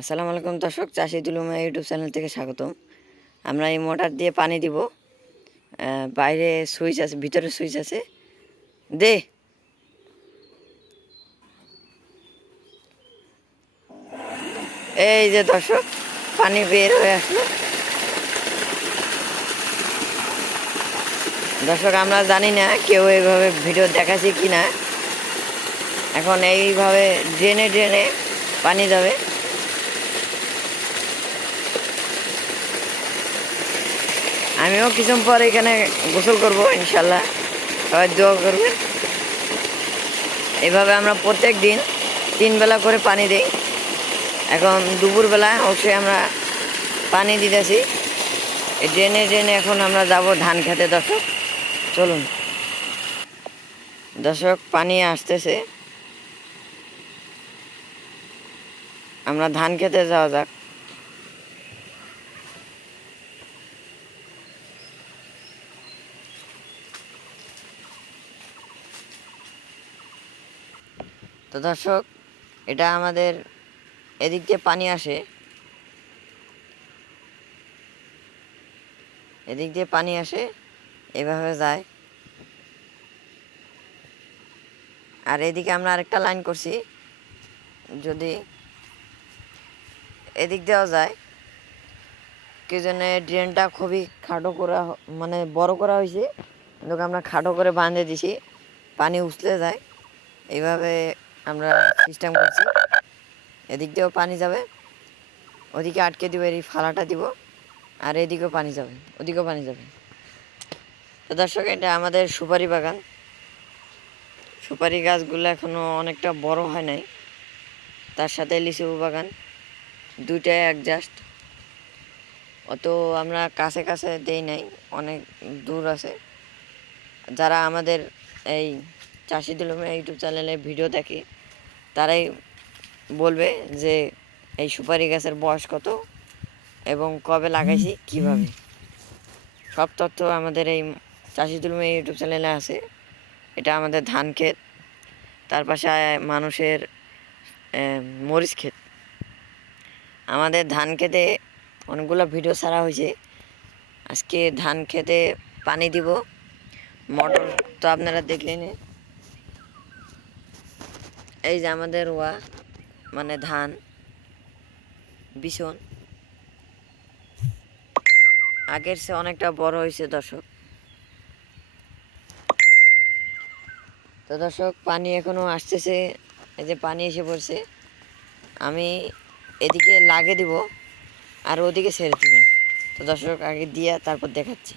আসসালামু আলাইকুম দর্শক, চাষি দুলুমা ইউটিউব চ্যানেল থেকে স্বাগতম। আমরা এই মোটর দিয়ে পানি দিব। বাইরে সুইচ আছে, ভিতরে সুইচ আছে। দে। এই যে দর্শক, পানি বের হয়ে আসলো। দর্শক, আমরা জানি না কেউ এইভাবে ভিডিও দেখাচ্ছে কি না এখন এইভাবে ড্রেনে ড্রেনে পানি যাবে। আমিও কিছুক্ষণ পর এখানে গোসল করব, ইনশাল্লাহ। সবাই দোয়া করবেন। এইভাবে আমরা প্রত্যেক দিন তিন বেলা করে পানি দিই। এখন দুপুরবেলা অবশ্যই আমরা পানি দিতেছি। ড্রেনে ড্রেনে এখন আমরা যাব ধান খেতে, দর্শক। চলুন। দর্শক, পানি আসতেছে। আমরা ধান খেতে যাওয়া যাক। তো দর্শক, এটা আমাদের এদিক দিয়ে পানি আসে। এদিক দিয়ে পানি আসে, এভাবে যায়। আর এদিকে আমরা আরেকটা লাইন করছি, যদি এদিক দেওয়া যায়, কি জন্য ড্রেনটা খুবই খাটো করা মানে বড় করা হয়েছে, কিন্তু আমরা খাটো করে বাঁধে দিছি, পানি উছলে যায়। এইভাবে সিস্টেম করছি এদিক দিয়েও পানি যাবে, ওদিকে আটকে দিব, এই ফালাটা দিব, আর এদিকেও পানি যাবে, ওদিকেও পানি যাবে। তো দর্শক, এটা আমাদের সুপারি বাগান। সুপারি গাছগুলো এখনও অনেকটা বড় হয় নাই। তার সাথে লিচু বাগান, দুইটাই অ্যাডজাস্ট অত আমরা কাছে কাছে দেই নাই, অনেক দূর আছে। যারা আমাদের এই চাষি ইউটিউব চ্যানেলে ভিডিও দেখে তারাই বলবে যে এই সুপারি গাছের বয়স কত এবং কবে লাগাইছি, কীভাবে। সব তথ্য আমাদের এই চাষি দুলমে ইউটিউব চ্যানেলে আছে। এটা আমাদের ধান ক্ষেত, তার পাশে মানুষের মরিচ ক্ষেত। আমাদের ধান খেতে অনেকগুলো ভিডিও ছাড়া হয়েছে। আজকে ধান খেতে পানি দিব। মটর তো আপনারা দেখলেন এই যে আমাদের ওয়া মানে ধান বিছন আগের সে অনেকটা বড় হয়েছে দর্শক। তো দর্শক, পানি এখনও আসতেছে, এই যে পানি এসে পড়ছে। আমি এদিকে লাগে দিব, আর ওদিকে ছেড়ে দিব তো দর্শক, আগে দিয়া তারপর দেখাচ্ছি।